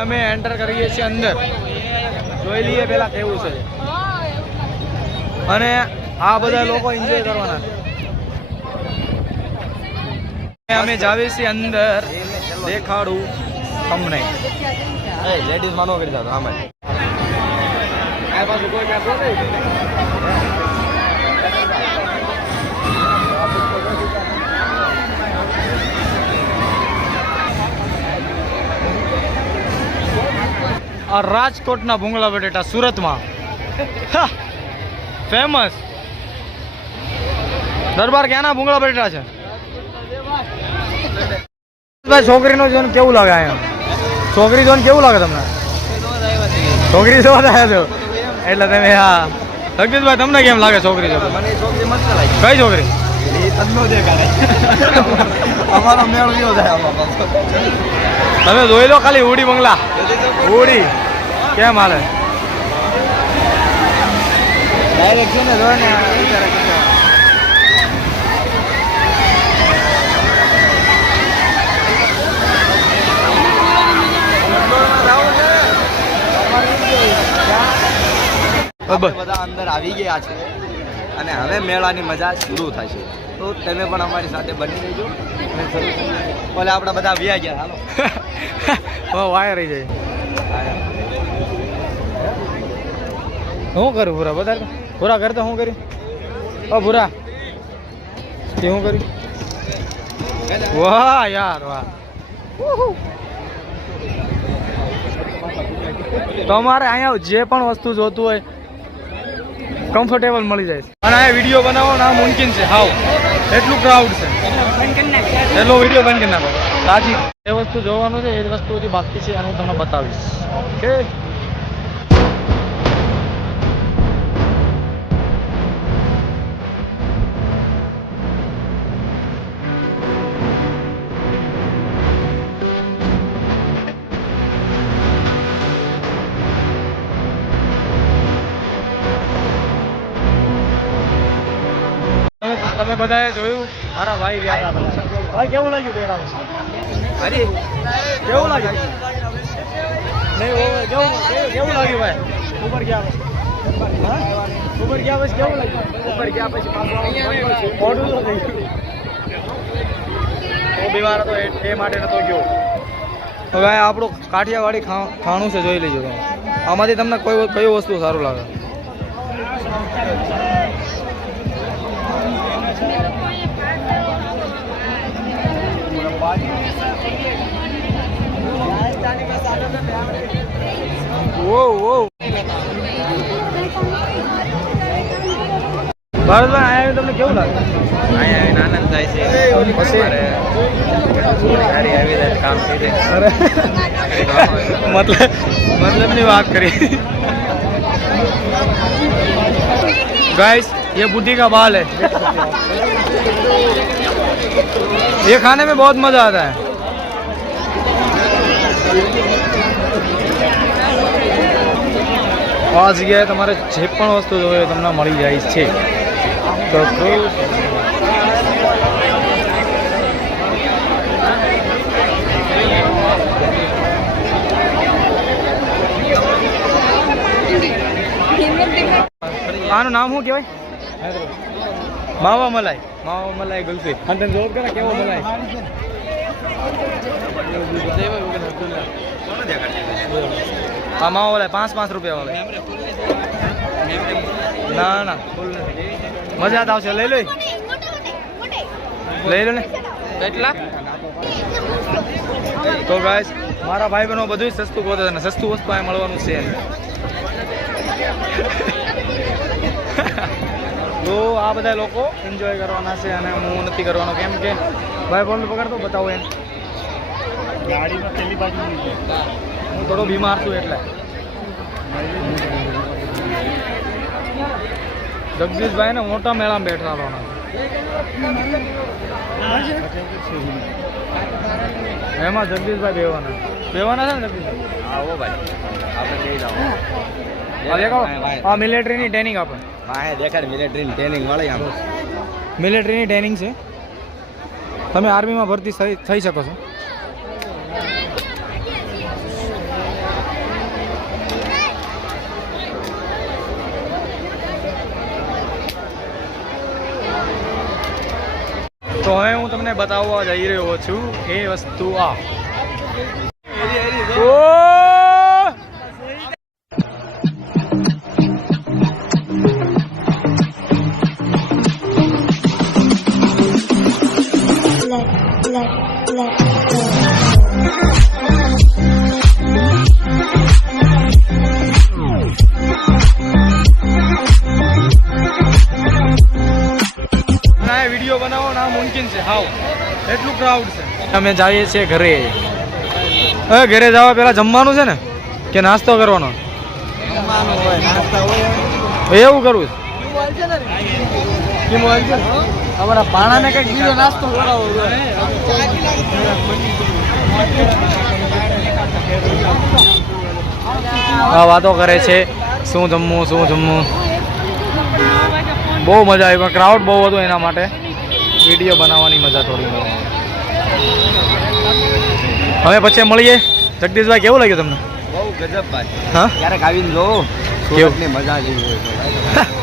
અમે એન્ટર કરીએ છીએ અંદર, જોઈ લઈએ પેલા કેવું છે અને આ બધા લોકો એન્જોય કરવાના. અમે જાવીએ છીએ અંદર, દેખાડું તમને. લેડીઝ માનો કરી દો આમાં આ પાછું કોઈ કામ કરે. આ રાજકોટના ભૂંગળા બટેટા સુરતમાં ફેમસ. દરબાર ક્યાંના ભૂંગળા બટેટા છે? ભાઈ છોકરીનો જોન કેવું લાગે? અહીંયા છોકરી જોન કેવું લાગે તમને? છોકરી જોવા આવ્યા છો એટલે તમે? હા જગદીશભાઈ, તમને કેમ લાગે છોકરી જો? મને છોકરી મસ્ત લાગી. કઈ છોકરી? અમારો મેળ ગયો થાય. તમે જોઈ લો ખાલી ઉડી બંગલા. ઉડી કેમ હાલે? ડાયરેક્ટ છે ને જોને બધા અંદર આવી ગયા છે અને હવે મેળાની મજા શરૂ થશે. તો તમે પણ અમારી સાથે બની રહેજો. ભલે આપણા બધા વ્યા ગયા. હાલો વાયર રહી જાય. શું કરું ભૂરા? બધા ભૂરા કરતા શું કર્યું? ઓ ભૂરા તે શું કર્યું? વાહ યાર વાહ. તમારે અહીંયા જે પણ વસ્તુ જોતું હોય કમ્ફર્ટેબલ મળી જાય છે. અને આ વિડીયો બનાવો ના મુમકિન છે. હાવ એટલું ક્રાઉડ છે. એટલો વિડીયો બંધ કરી નાખો. સાચી એ વસ્તુ જોવાનું છે, એ જ વસ્તુ હજી બાકી છે અને હું તમને બતાવીશ. ઓકે તમે બધાએ જોયું મારા ભાઈ વ્યા. ભાઈ કેવું લાગ્યું? બેરાવું અરે કેવું લાગ્યું? નહીં કેવું લાગ્યું ભાઈ? ઉપર ગયા ઉપર ગયા પછી કેવું લાગ્યું? ઉપર ગયા પછી મોઢું તો થઈ ગયું. તો બીમાર હતો એ માટે નતો ગયો. હવે આપણું કાઠિયાવાડી ખાણું છે, જોઈ લેજો તમે. આમાંથી તમને કઈ વસ્તુ સારું લાગે? ભારતભાઈ અહીંયા તમને કેવું લાગે? અહીંયા આનંદ થાય છે. કામ થઈ જાય. મતલબની વાત કરી. गाइस ये बुद्धि का बाल है, ये खाने में बहुत मजा आता है. આ જગ્યાએ તમારે જે પણ વસ્તુ જોઈએ તમને મળી જાય છે. તો આનું નામ શું કહેવાય? માવા મલાઈ. માવા મલાઈ ગુલ્ફી. અને તમે જોવો કે કેવો મલાઈ. હા માવા મલાઈ 5 રૂપિયા વાળા. ના ના ફૂલ નથી. મજા આવશે. લઈ લો ને. કેટલા? તો ગાઈસ મારા ભાઈ બહેનો બધું સસ્તું ગોતે છે ને સસ્તું વસ્તુ અહીંયા મળવાનું છે. તો આ બધા લોકો એન્જોય કરવાના છે અને હું નથી કરવાનો. કેમ કે ભાઈ ફોન પકડતો બતાવો એમ. ગાડીમાં પેલી બાજુ હું થોડો બીમાર છું એટલે. જગદીશભાઈ ને મોટા મેળામાં બેઠા રહેવાના. એમાં જગદીશભાઈ બેવાના છે ને જગદીશભાઈ? આવો ભાઈ આપણે જઈ જાઓ. હા મિલિટરીની ટ્રેનિંગ આપે. હા દેખાડ મિલિટરીની ટ્રેનિંગ વાળી. આમ મિલિટરીની ટ્રેનિંગ છે. તમે આર્મીમાં ભરતી થઈ શકો છો. તો હવે હું તમને બતાવવા જઈ રહ્યો છું એ વસ્તુ આ ઓ વિડીયો બનાવો ના મુમકિન છે હાવ એટલું ક્રાઉડ છે અમે જઈએ છીએ ઘરે હવે ઘરે જવા પહેલા જમવાનું છે ને કે નાસ્તો કરવાનો એવું કરવું છે અમારા પાણાને કઈક બીજો નાસ્તો કરાવો આ વાતો કરે છે શું જમવું બહુ મજા આવી પણ ક્રાઉડ બહુ હતું એના માટે વિડીયો બનાવવાની મજા થોડી હવે પછી મળીએ જગદીશભાઈ કેવું લાગ્યું તમને બહુ ગજબ ભાઈ હા ક્યારેક આવીને જો કેવું? સુરતની મજા જેવી હોય છે ભાઈ.